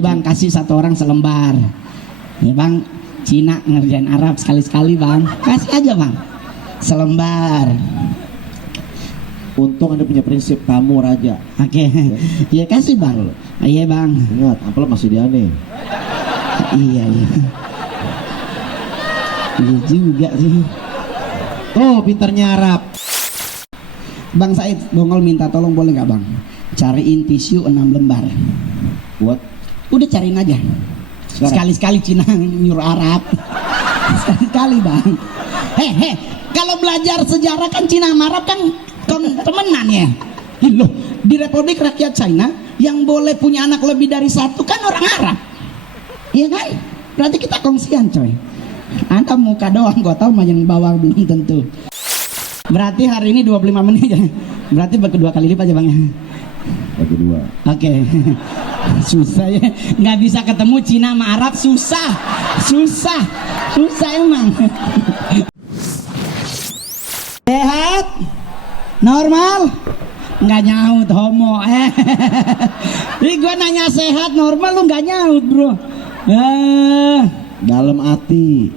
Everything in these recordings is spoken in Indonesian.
Nih bang, kasih satu orang selembar. Nih bang, Cina ngerjain Arab sekali-sekali bang. Kasih aja bang, selembar. Untung Anda punya prinsip tamu raja. Oke, ya kasih bang. Iya bang. Ingat, amplop masih di aneh. Iya iya. Iya juga sih. Oh, pintarnya Arab. Bang Said, Bongol minta tolong boleh nggak bang? Cariin tisu 6 lembar. Buat Udah cariin aja. Sekali-sekali Cina nyuruh Arab. Sekali-sekali bang. Hehe, kalau belajar sejarah kan Cina sama Arab kan temenan ya. Loh, di Republik Rakyat China yang boleh punya anak lebih dari satu kan orang Arab. Iya kan? Berarti kita kongsian coy. Anda muka doang, gua tahu mah yang bawah belum tentu. Berarti hari ini 25 menit ya. Berarti kedua kali lipat ya bang ya. bagi dua. Oke. Susah ya, nggak bisa ketemu Cina sama Arab, susah emang. Sehat, normal, nggak nyaut homo. Ini gua nanya sehat normal lu nggak nyaut bro. Dalam hati.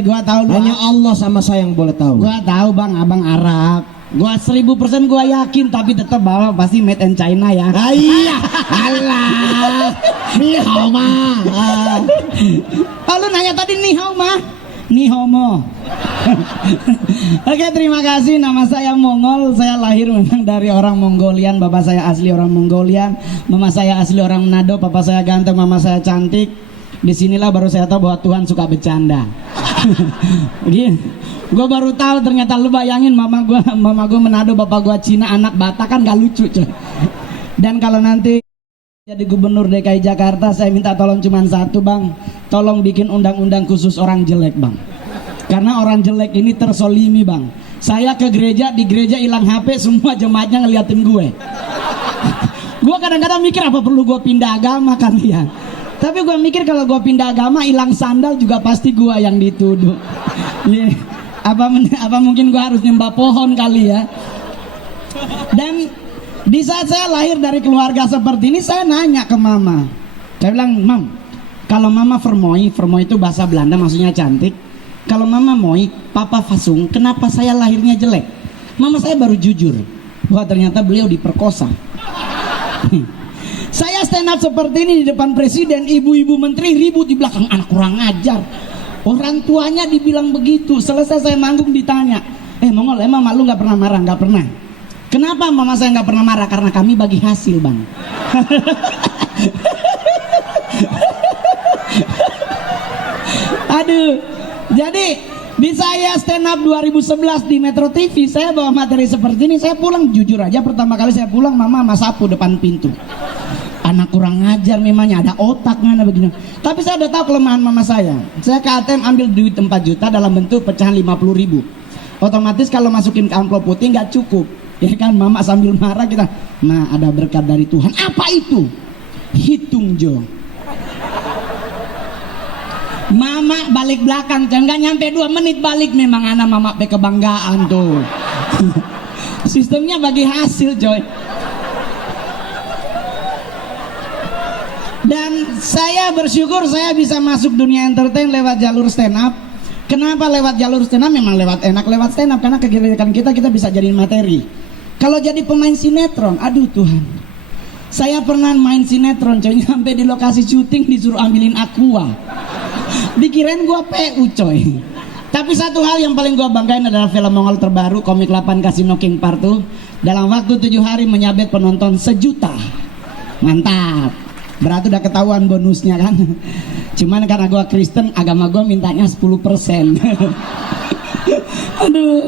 Gua tahu Hanya Allah sama saya yang boleh tahu. Gua tahu bang, abang Arab. Gua 1000% gua yakin, tapi tetap bahwa pasti made in China ya. Iya, Allah. Ni hao ma. Lu nanya tadi ni hao ma, ni homo. Oke, terima kasih. Nama saya Mongol. Saya lahir memang dari orang Mongolian. Bapak saya asli orang Mongolian. Mama saya asli orang Manado. Papa saya ganteng, mama saya cantik. Disinilah baru saya tahu bahwa Tuhan suka bercanda. Gue baru tahu ternyata, lu bayangin mama gue Manado, bapak gue Cina, anak Batak, kan gak lucu coy. Dan kalau nanti jadi gubernur DKI Jakarta, saya minta tolong cuman satu bang, tolong bikin undang-undang khusus orang jelek bang. Karena orang jelek ini tersolimi bang. Saya ke gereja, di gereja hilang HP, semua jemaatnya ngeliatin gue. Gue kadang-kadang mikir apa perlu gue pindah agama kali ya. Tapi gue mikir kalau gue pindah agama, hilang sandal juga pasti gue yang dituduh. Apa mungkin gue harus nyembah pohon kali ya. Dan di saat saya lahir dari keluarga seperti ini, saya nanya ke mama. Saya bilang, Mam, kalau mama vermoy itu bahasa Belanda maksudnya cantik. Kalau mama moi, papa fasung, kenapa saya lahirnya jelek? Mama saya baru jujur bahwa ternyata beliau diperkosa. Saya stand up seperti ini di depan presiden, ibu-ibu menteri ribut di belakang, anak kurang ajar. Orang tuanya dibilang begitu. Selesai saya manggung ditanya, Mongol emang malu nggak pernah marah? Nggak pernah. Kenapa mama saya nggak pernah marah? Karena kami bagi hasil bang. Aduh, jadi di saya stand up 2011 di Metro TV, saya bawa materi seperti ini. Saya pulang, jujur aja, pertama kali saya pulang mama sama sapu depan pintu. Anak kurang ngajar memangnya, ada otak mana begini. Tapi saya udah tahu kelemahan mama saya. Saya ke ATM ambil duit 4 juta dalam bentuk pecahan 50.000. Otomatis kalau masukin ke amplop putih nggak cukup. Ya kan, mama sambil marah kita, nah ada berkat dari Tuhan. Apa itu? Hitung Jo. Mama balik belakang, nggak nyampe 2 menit balik, memang anak mama kebanggaan tuh. Sistemnya bagi hasil coy. Dan saya bersyukur saya bisa masuk dunia entertain lewat jalur stand up. Kenapa lewat jalur stand up? Memang enak lewat stand up, karena kegiatan kita bisa jadiin materi. Kalau jadi pemain sinetron, aduh Tuhan, saya pernah main sinetron coy, sampai di lokasi syuting disuruh ambilin aqua. Dikirain gua PU coy. Tapi satu hal yang paling gua banggain adalah film Mongol terbaru, Komik 8 Casino King Part 2. Dalam waktu 7 hari menyabet penonton 1 juta. Mantap. Berarti udah ketahuan bonusnya kan. Cuman karena gua Kristen, agama gua mintanya 10%. Aduh.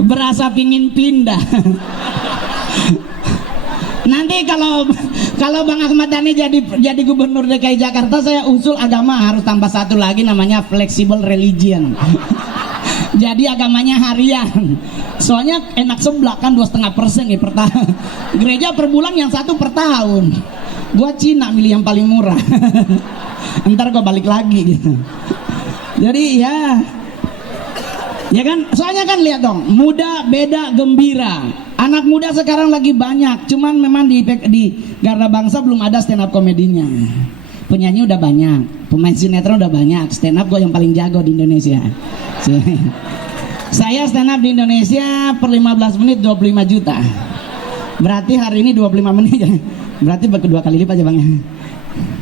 Berasa pingin pindah. Nanti kalau Bang Ahmad Dhani jadi gubernur DKI Jakarta, saya usul agama harus tambah 1 lagi, namanya flexible religion. Jadi agamanya harian. Soalnya enak sebelah kan, 2,5% nih per tahun. Gereja per bulan yang 1 per tahun. Gua Cina milih yang paling murah. Ntar gua balik lagi gitu. Jadi ya kan, soalnya kan lihat dong, muda, beda, gembira. Anak muda sekarang lagi banyak, cuman memang di Garda Bangsa belum ada stand up komedinya. Penyanyi udah banyak, pemain sinetron udah banyak, stand up gue yang paling jago di Indonesia. Saya stand up di Indonesia per 15 menit 25 juta. Berarti hari ini 25 menit. Berarti kedua kali lipat ya Bang.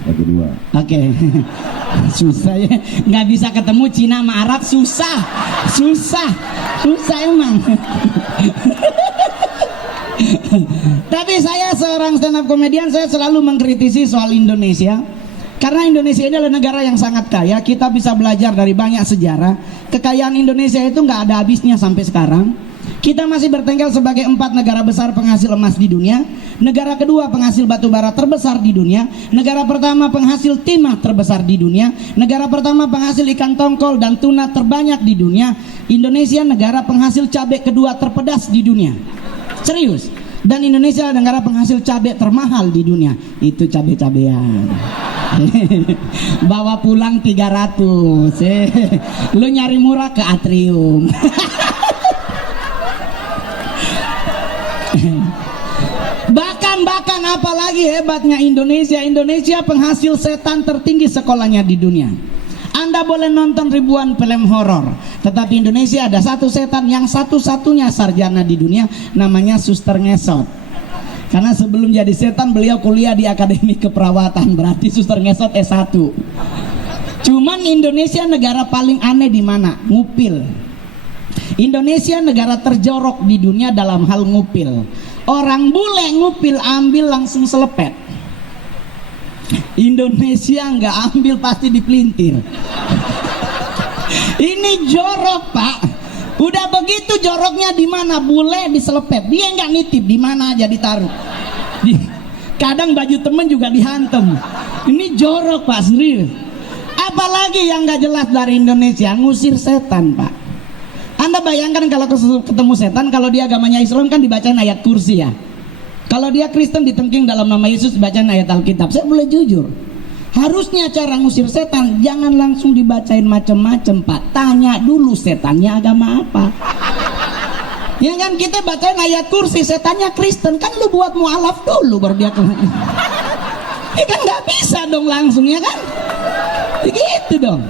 Bagi dua. Oke. Susah ya. Nggak bisa ketemu Cina sama Arab, susah. Susah emang. Tapi saya seorang stand up komedian, saya selalu mengkritisi soal Indonesia. Karena Indonesia ini adalah negara yang sangat kaya. Kita bisa belajar dari banyak sejarah. Kekayaan Indonesia itu nggak ada habisnya sampai sekarang. Kita masih bertengger sebagai 4 negara besar penghasil emas di dunia. Negara kedua penghasil batu bara terbesar di dunia. Negara pertama penghasil timah terbesar di dunia. Negara pertama penghasil ikan tongkol dan tuna terbanyak di dunia. Indonesia negara penghasil cabai kedua terpedas di dunia. Serius. Dan Indonesia negara penghasil cabai termahal di dunia. Itu cabai-cabean. Bawa pulang 300. Lu nyari murah ke Atrium. Bahkan apalagi hebatnya Indonesia penghasil setan tertinggi sekolahnya di dunia. Anda boleh nonton ribuan film horor, tetapi Indonesia ada satu setan yang satu-satunya sarjana di dunia, namanya Suster Ngesot. Karena sebelum jadi setan beliau kuliah di Akademi Keperawatan, berarti Suster Ngesot S1. Cuman Indonesia negara paling aneh di mana? Ngupil. Indonesia negara terjorok di dunia dalam hal ngupil. Orang bule ngupil ambil langsung selepet. Indonesia nggak ambil pasti dipelintir. Ini jorok Pak. Udah begitu joroknya di mana? Bule diselepet. Dia nggak nitip di mana aja ditaruh. Kadang baju temen juga dihantem. Ini jorok Pak, serius. Apalagi yang nggak jelas dari Indonesia, ngusir setan Pak. Anda bayangkan kalau ketemu setan, kalau dia agamanya Islam kan dibacain ayat kursi ya. Kalau dia Kristen ditengking dalam nama Yesus dibacain ayat Alkitab. Saya boleh jujur, harusnya cara ngusir setan jangan langsung dibacain macam-macam Pak. Tanya dulu setannya agama apa. Ya kan, kita bacain ayat kursi, setannya Kristen, kan lu buat mualaf dulu baru dia keluar. Ya kan nggak bisa dong langsung, ya kan? Begitu dong.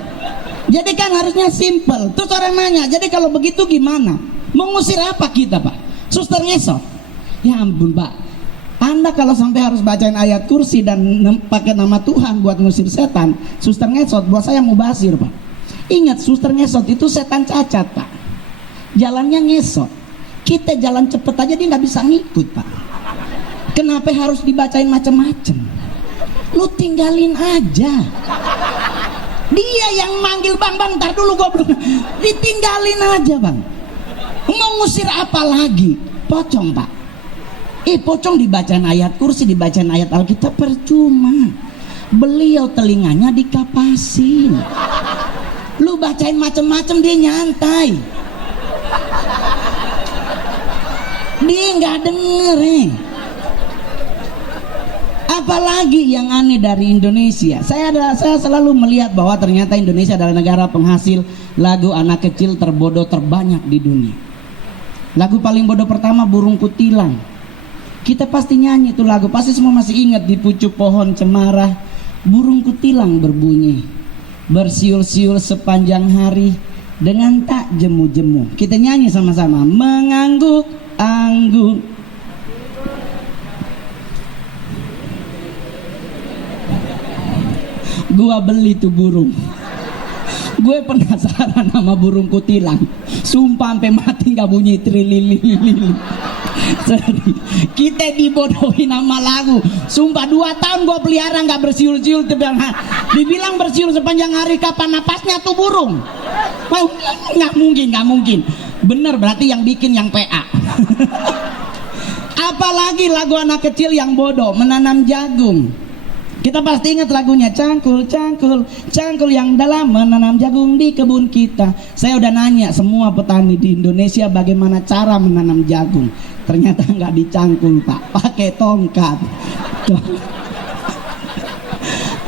Jadi kan harusnya simple. Terus orang nanya, jadi kalau begitu gimana? Mengusir apa kita Pak? Suster Ngesot? Ya ampun Pak, Anda kalau sampai harus bacain ayat kursi dan pakai nama Tuhan buat ngusir setan, Suster Ngesot buat saya mubazir Pak. Ingat, Suster Ngesot itu setan cacat Pak. Jalannya ngesot. Kita jalan cepet aja dia nggak bisa ngikut Pak. Kenapa harus dibacain macam-macam? Lu tinggalin aja. Dia yang manggil bang, ntar dulu gua belum. Ditinggalin aja bang. Mau ngusir apa lagi? Pocong Pak. Pocong dibacain ayat kursi, dibacain ayat Alkitab percuma. Beliau telinganya dikapasin. Lu bacain macem-macem dia nyantai. Dia nggak denger Apalagi yang aneh dari Indonesia, saya selalu melihat bahwa ternyata Indonesia adalah negara penghasil lagu anak kecil terbodoh terbanyak di dunia. Lagu paling bodoh pertama Burung Kutilang. Kita pasti nyanyi itu lagu, pasti semua masih ingat. Di pucuk pohon cemara burung kutilang berbunyi, bersiul-siul sepanjang hari dengan tak jemu-jemu. Kita nyanyi sama-sama, mengangguk-angguk. Gua beli tuh burung. Gue penasaran sama burung kutilang. Sumpah sampai mati nggak bunyi trilili. Kita dibodohin sama lagu. Sumpah 2 tahun gue pelihara nggak bersiul-siul. Dibilang bersiul sepanjang hari, kapan napasnya tuh burung? Nggak mungkin. Bener, berarti yang bikin yang PA. Apalagi lagu anak kecil yang bodoh, menanam jagung. Kita pasti ingat lagunya, cangkul, cangkul, cangkul yang dalam menanam jagung di kebun kita. Saya udah nanya semua petani di Indonesia bagaimana cara menanam jagung. Ternyata nggak dicangkul Pak, pakai tongkat.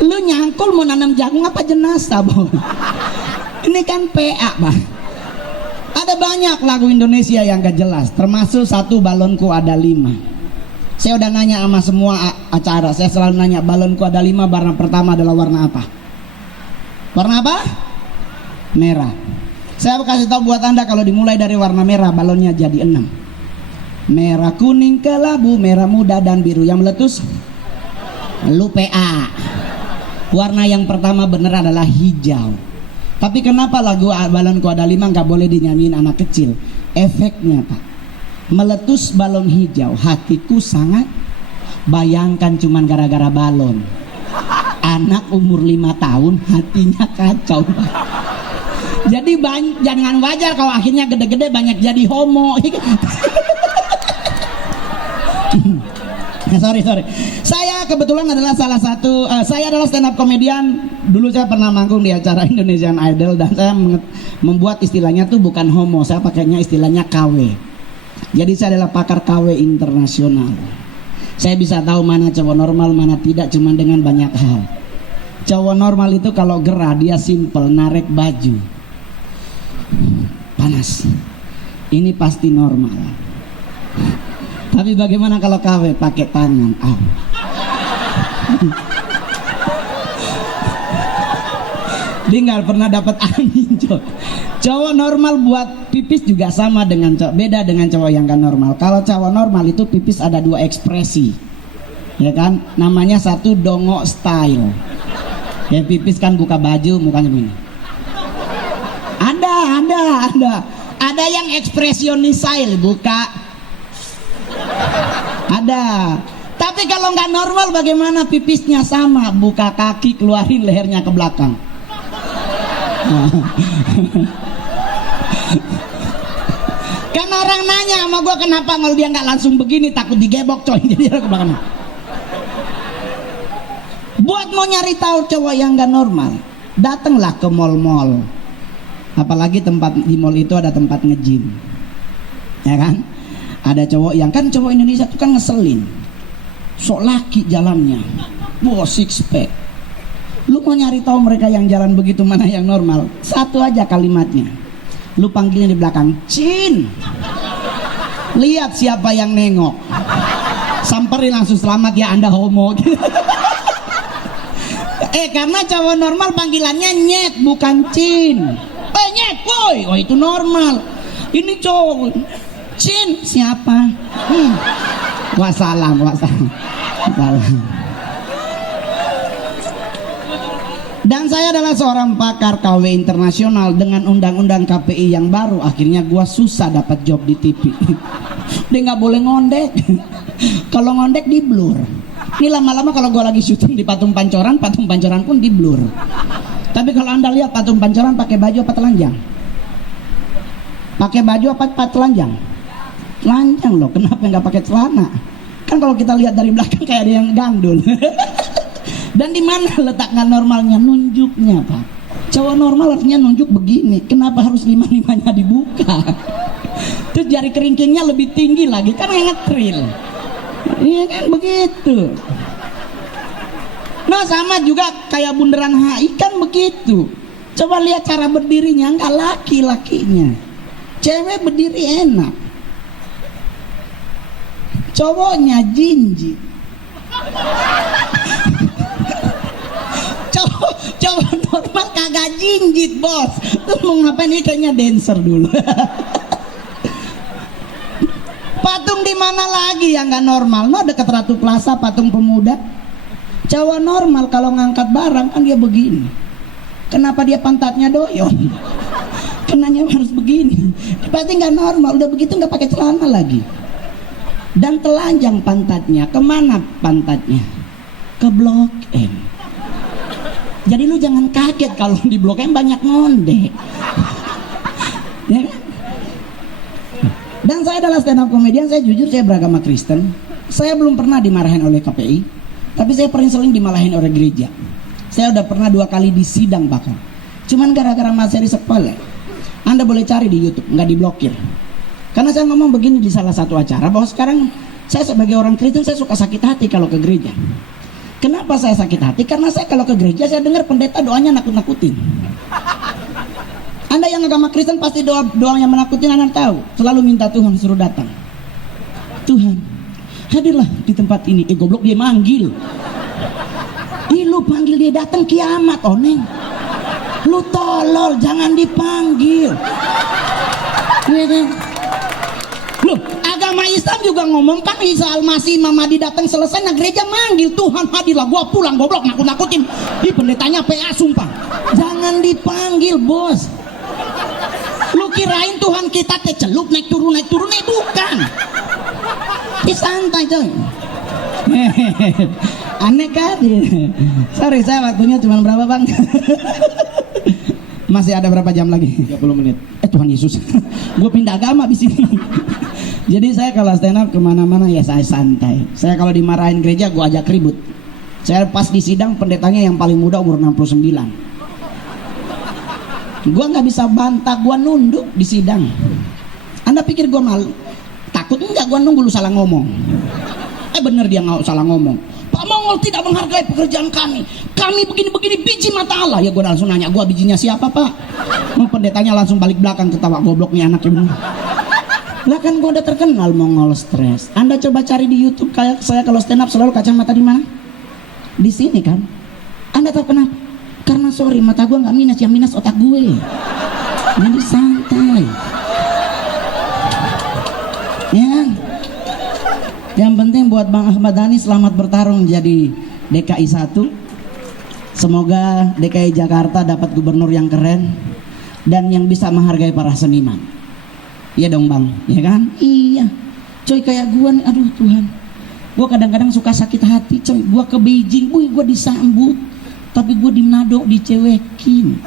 Lu nyangkul mau nanam jagung apa jenazah Boy? Ini kan PA Pak. Ada banyak lagu Indonesia yang gak jelas, termasuk satu balonku ada 5. Saya udah nanya sama semua acara, saya selalu nanya balonku ada 5, warna pertama adalah warna apa? Warna apa? Merah. Saya kasih tahu buat Anda, kalau dimulai dari warna merah, balonnya jadi 6. Merah, kuning, kelabu, merah muda, dan biru. Yang meletus lupa A. Warna yang pertama benar adalah hijau. Tapi kenapa lagu balonku ada 5 nggak boleh dinyanyiin anak kecil? Efeknya Pak, meletus balon hijau, hatiku sangat. Bayangkan cuman gara-gara balon. Anak umur 5 tahun hatinya kacau Pak. Jadi jangan wajar kalau akhirnya gede-gede banyak jadi homo. Sorry. Saya kebetulan adalah saya adalah stand up komedian. Dulu saya pernah manggung di acara Indonesian Idol, dan saya membuat istilahnya tuh bukan homo, saya pakainya istilahnya KW. Jadi saya adalah pakar KW internasional. Saya bisa tahu mana cowok normal, mana tidak, cuman dengan banyak hal. Cowok normal itu kalau gerah dia simple, narik baju. Panas. Ini pasti normal. Tapi bagaimana kalau KW pakai tangan? Dia nggak pernah dapat angin. Cowok normal buat pipis juga sama dengan cowok, beda dengan cowok yang kan normal. Kalau cowok normal itu pipis ada 2 ekspresi, ya kan? Namanya satu dongok style. Ya pipis kan buka baju, mukanya begini. Ada yang ekspresionis style, buka. Ada. Tapi kalau nggak normal bagaimana pipisnya sama, buka kaki, keluarin lehernya ke belakang. Kan orang nanya sama gua kenapa kalau dia nggak langsung begini, takut digebok coy, jadi ke belakang. Buat mau nyari tahu cowok yang nggak normal, datanglah ke mall-mall. Apalagi di mall itu ada tempat nge-gym, ya kan? Ada cowok yang kan cowok Indonesia tuh kan ngeselin, sok laki jalannya, wah six pack. Lu mau nyari tahu mereka yang jalan begitu mana yang normal? Satu aja kalimatnya, lu panggilnya di belakang, Cin, lihat siapa yang nengok, samperin langsung, selamat ya Anda homo. Karena cowok normal panggilannya nyet bukan Cin. Nyet, woi, oh itu normal. Ini cowok, Cin, siapa? Wassalam. Dan saya adalah seorang pakar KW internasional. Dengan undang-undang KPI yang baru, akhirnya gua susah dapat job di TV. Dia nggak boleh ngondek. Kalau ngondek di blur. Ini lama-lama kalau gua lagi syuting di patung pancoran pun di blur. Tapi kalau Anda lihat patung pancoran pakai baju apa telanjang? Pakai baju apa telanjang? Telanjang loh. Kenapa nggak pakai celana? Kan kalau kita lihat dari belakang kayak ada yang gandul. Dan di mana letak nggak normalnya? Nunjuknya Pak. Cowok normal artinya nunjuk begini. Kenapa harus 5-5-nya dibuka? Terus jari keringkingnya lebih tinggi lagi, kan ngetril. Iya kan begitu. Nah sama juga kayak bundaran HI kan begitu. Coba lihat cara berdirinya, nggak laki-lakinya. Cewek berdiri enak, cowoknya jinji. Cowok normal kagak jinjit bos. Tuh mau ngapain? Ini kayaknya dancer dulu. Patung di mana lagi yang nggak normal? No, dekat Ratu Plaza patung pemuda. Cowok normal kalau ngangkat barang kan dia begini. Kenapa dia pantatnya doyong? Kenanya harus begini. Pasti nggak normal. Udah begitu nggak pakai celana lagi. Dan telanjang pantatnya. Kemana pantatnya? Ke Blok M. Jadi lu jangan kaget kalau di Blok M banyak ngondek. Ya kan? Dan saya adalah stand up comedian. Saya jujur, saya beragama Kristen. Saya belum pernah dimarahin oleh KPI. Tapi saya paling sering dimarahin oleh gereja. Saya udah pernah 2 kali disidang bahkan. Cuman gara-gara materi sepele. Anda boleh cari di YouTube, nggak diblokir. Karena saya ngomong begini di salah satu acara, bahwa sekarang saya sebagai orang Kristen saya suka sakit hati kalau ke gereja. Kenapa saya sakit hati? Karena saya kalau ke gereja saya dengar pendeta doanya nakut-nakutin. Anda yang agama Kristen pasti doa yang menakutin Anda tahu. Selalu minta Tuhan suruh datang. Tuhan, hadirlah di tempat ini. Goblok dia manggil. Lu panggil dia datang kiamat, oneng. Lu tolol, jangan dipanggil. Iya kan? Loh, agama Islam juga ngomong kan Isa Al-Masih Imam Mahdi datang selesai, nah gereja manggil Tuhan hadirlah, gua pulang goblok nakut-nakutin. Di pendetanya PA sumpah. Jangan dipanggil, bos. Lu kirain Tuhan kita teh celup naik turun bukan. Santai coy. Aneh kan? Sorry saya waktunya cuma berapa bang? Masih ada berapa jam lagi? 30 menit. Tuhan Yesus, gue pindah agama di sini. Jadi saya kalau stand up kemana-mana ya saya santai. Saya kalau dimarahin gereja gue ajak ribut. Saya pas di sidang pendetanya yang paling muda umur 69. Gue nggak bisa bantah, gue nunduk di sidang. Anda pikir gue malu? Takut enggak? Gue nunggu lu salah ngomong. Bener dia nggak salah ngomong. Pak Mongol tidak menghargai pekerjaan kami. Kami begini-begini biji mata Allah. Ya gue langsung nanya, gue bijinya siapa pak? Pendetanya langsung balik belakang ketawa, goblok nih anaknya bener. Lah kan gue udah terkenal Mongol stres. Anda coba cari di YouTube kayak saya kalau stand up selalu kacamata di mana? Di sini kan. Anda tahu kenapa? Karena sorry mata gue nggak minus, yang minus otak gue. Jadi santai. Ya kan? Yang penting buat Bang Ahmad Dhani selamat bertarung jadi DKI 1. Semoga DKI Jakarta dapat gubernur yang keren dan yang bisa menghargai para seniman. Iya dong bang, ya kan? Iya. Coy kayak gua nih, aduh Tuhan. Gua kadang-kadang suka sakit hati coy. Gua ke Beijing, gua disambut. Tapi gua di Manado dicewekin.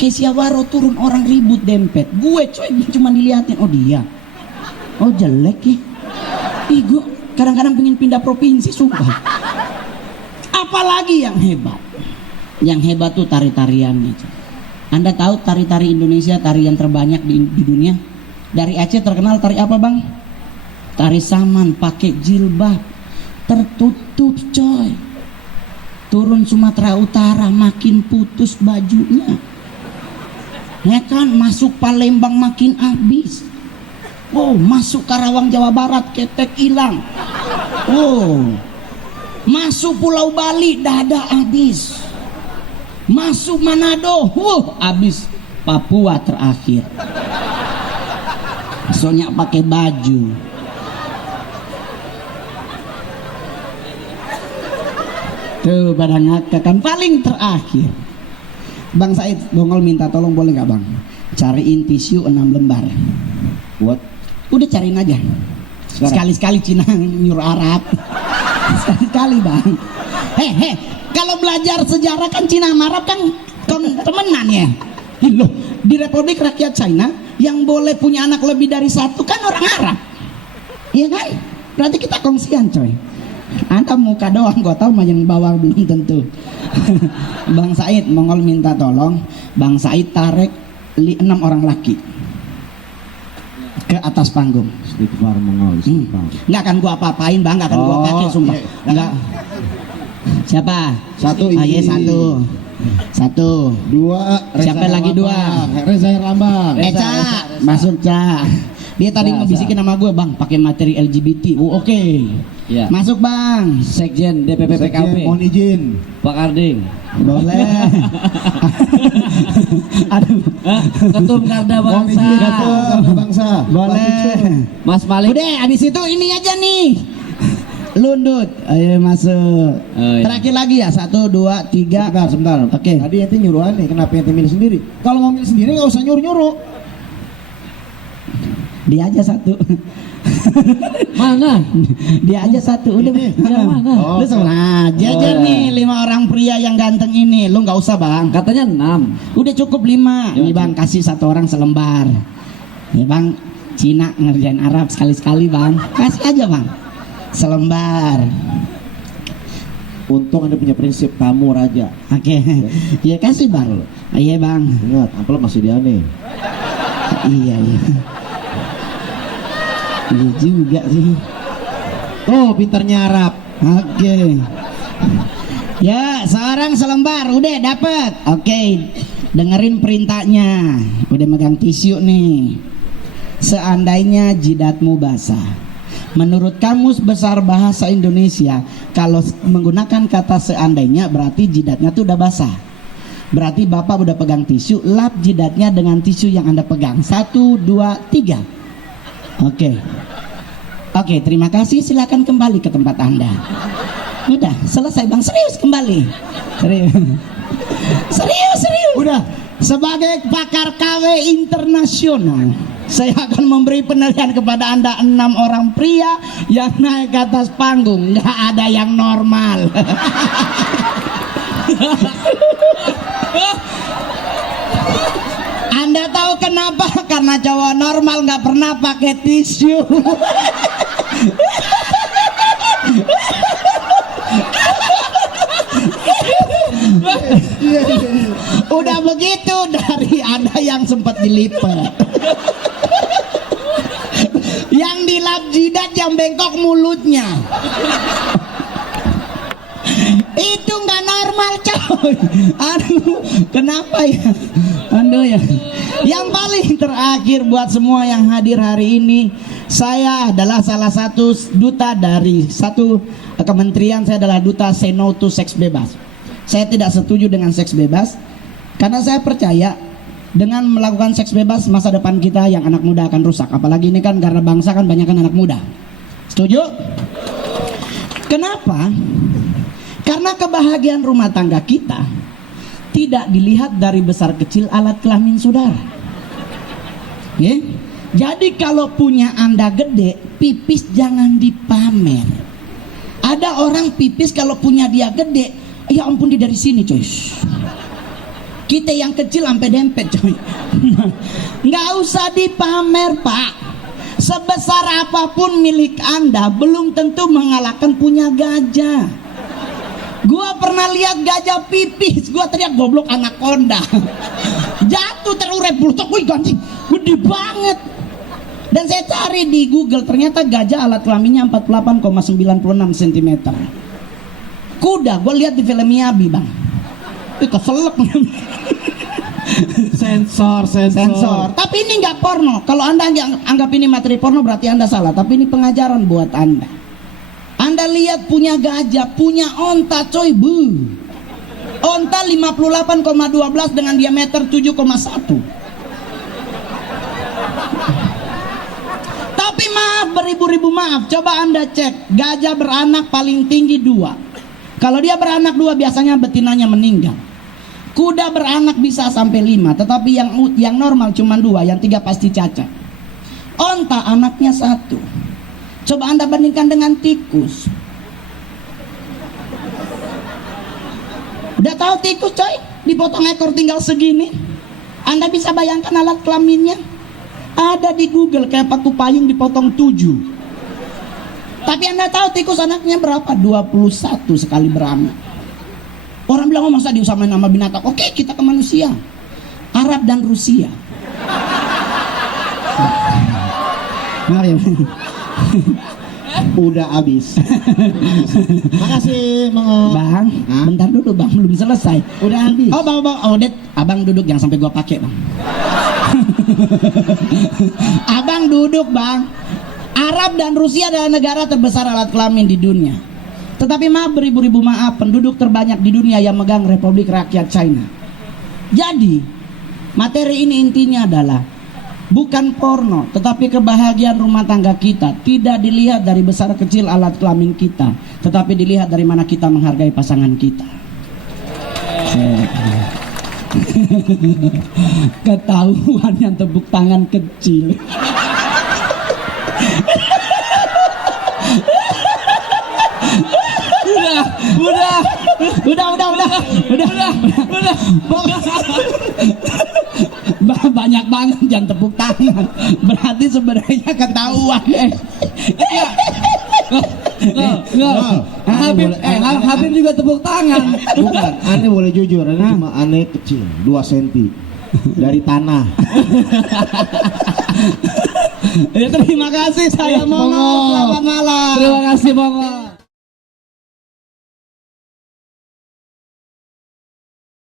Kesiawaro turun orang ribut dempet. Gue coy cuma diliatin, oh dia. Oh jelek ya. Ih gue kadang-kadang pengen pindah provinsi sumpah. Apalagi yang hebat. Yang hebat tuh tari-tariannya. Anda tahu tari-tari Indonesia tari yang terbanyak di dunia? Dari Aceh terkenal tari apa bang? Tari saman pakai jilbab tertutup coy. Turun Sumatera Utara makin putus bajunya. Ya kan, masuk Palembang makin habis. Oh, masuk Karawang Jawa Barat ketek hilang. Oh, masuk Pulau Bali dada habis. Masuk Manado, habis. Papua terakhir. Soalnya pakai baju. Tuh badan ngakak kan paling terakhir. Bang Said Bongol minta tolong boleh nggak bang? Cariin tisu 6 lembar. Buat Udah cariin aja. Sekali-sekali Cina nyuruh Arab. Sekali-sekali bang. Kalau belajar sejarah kan Cina sama Arab kan temenan ya. Loh, di Republik Rakyat China yang boleh punya anak lebih dari satu kan orang Arab. Iya kan? Berarti kita kongsian coy. Anda muka doang, gua tahu mah yang bawah belum tentu. Bang Said Mongol minta tolong, Bang Said tarik 6 orang laki ke atas panggung. Istighfar Mongol. Nggak akan gua apa-apain bang, nggak akan gua pakai sumpah. Nggak. Siapa? Satu. Iya satu. 2. Siapa lagi 2? Reza Herlambang. Ca, masuk Ca. Dia tadi ngebisikin nama gue bang, pakai materi LGBT. Oke. Ya. Masuk bang. Sekjen DPP PKB. Mohon izin. Pak Karding. Boleh. Aduh. Ketum Garda Bangsa. Ketum Bangsa. Boleh. Mas Malik. Udah, abis itu ini aja nih. Lundut. Ayo masuk. Oh, iya. Terakhir lagi ya. 1, 2, 3. Sebentar. Oke. Tadi ente nyuruh aneh, kenapa ente milih sendiri? Kalau mau milih sendiri nggak usah nyuruh-nyuruh. Dia aja 1. Mana? Dia aja 1. Udah. Yang mana? Lu sengaja aja nih 5 orang pria yang ganteng ini. Lu nggak usah bang. Katanya 6. Udah cukup 5. Nih bang, kasih 1 orang selembar. Nih bang, Cina ngerjain Arab sekali-sekali bang. Kasih aja bang, selembar. Untung anda punya prinsip tamu raja. Oke. Ya kasih bang. Iya bang. Ingat, amplop masih di aneh. Iya. Iya juga sih. Oh, pintarnya Arab. Oke. Ya, seorang selembar udah dapat. Oke. Dengerin perintahnya. Udah megang tisu nih. Seandainya jidatmu basah. Menurut Kamus Besar Bahasa Indonesia, kalau menggunakan kata seandainya berarti jidatnya tuh udah basah. Berarti Bapak udah pegang tisu, lap jidatnya dengan tisu yang Anda pegang. 1, 2, 3. Oke, terima kasih. Silakan kembali ke tempat Anda. Udah selesai Bang, serius kembali. Serius. Udah. Sebagai pakar KW internasional, saya akan memberi penilaian kepada Anda 6 orang pria yang naik ke atas panggung. Nggak ada yang normal. Anda tahu kenapa? Karena cowok normal nggak pernah pakai tisu. Udah begitu dari ada yang sempat dilipat, yang dilap jidat, yang bengkok mulutnya. Itu nggak normal coy. Aduh, kenapa ya? Aduh ya. Yang paling terakhir buat semua yang hadir hari ini, saya adalah salah satu duta dari satu kementerian. Saya adalah duta Say No to Seks Bebas. Saya tidak setuju dengan seks bebas karena saya percaya dengan melakukan seks bebas masa depan kita yang anak muda akan rusak. Apalagi ini kan karena bangsa kan banyak kan anak muda. Setuju? Kenapa? Karena kebahagiaan rumah tangga kita tidak dilihat dari besar kecil alat kelamin saudara. Ya? Jadi kalau punya Anda gede, pipis jangan dipamer. Ada orang pipis kalau punya dia gede, ya ampun, dia dari sini coy. Kita yang kecil sampai dempet coy. Nggak usah dipamer pak. Sebesar apapun milik Anda belum tentu mengalahkan punya gajah. Gua pernah lihat gajah pipis, gua teriak goblok anaconda. Jatuh terurai bulutok, wih ganti gede banget. Dan saya cari di Google, ternyata gajah alat kelaminnya 48,96 cm. Kuda, gue lihat di film Miyabi bang. Keselak. Sensor. Tapi ini nggak porno. Kalau Anda anggap ini materi porno berarti Anda salah. Tapi ini pengajaran buat Anda. Anda lihat punya gajah, punya onta coy bu. Onta 58,12 dengan diameter 7,1. Tapi maaf, beribu-ribu maaf. Coba Anda cek, gajah beranak paling tinggi 2. Kalau dia beranak 2 biasanya betinanya meninggal. Kuda beranak bisa sampai 5, tetapi yang normal cuma 2, yang 3 pasti cacat. Onta anaknya 1. Coba Anda bandingkan dengan tikus. Udah tahu tikus coy, dipotong ekor tinggal segini. Anda bisa bayangkan alat kelaminnya? Ada di Google kayak paku payung dipotong 7. Tapi Anda tahu tikus anaknya berapa? 21 sekali beranak. Orang bilang, oh masa diusamain nama binatang? Oke, kita ke manusia. Arab dan Rusia. Udah habis. Makasih Bang, bentar dulu bang, belum selesai. Udah habis. Oh bang, abang duduk, jangan sampai gua pakai bang. Abang duduk bang. Arab dan Rusia adalah negara terbesar alat kelamin di dunia. Tetapi maaf, beribu-ribu maaf, penduduk terbanyak di dunia yang megang Republik Rakyat China. Jadi, materi ini intinya adalah bukan porno, tetapi kebahagiaan rumah tangga kita tidak dilihat dari besar kecil alat kelamin kita, tetapi dilihat dari mana kita menghargai pasangan kita. Ketahuan yang tepuk tangan kecil. Udah. Banyak banget jangan tepuk tangan. Berarti sebenarnya ketahuan. Habib juga tepuk tangan. Bukan, aneh boleh jujur, aneh cuma aneh kecil 2 cm dari tanah. Ya terima kasih, saya Mongo. Selamat malam. Terima kasih Mongo.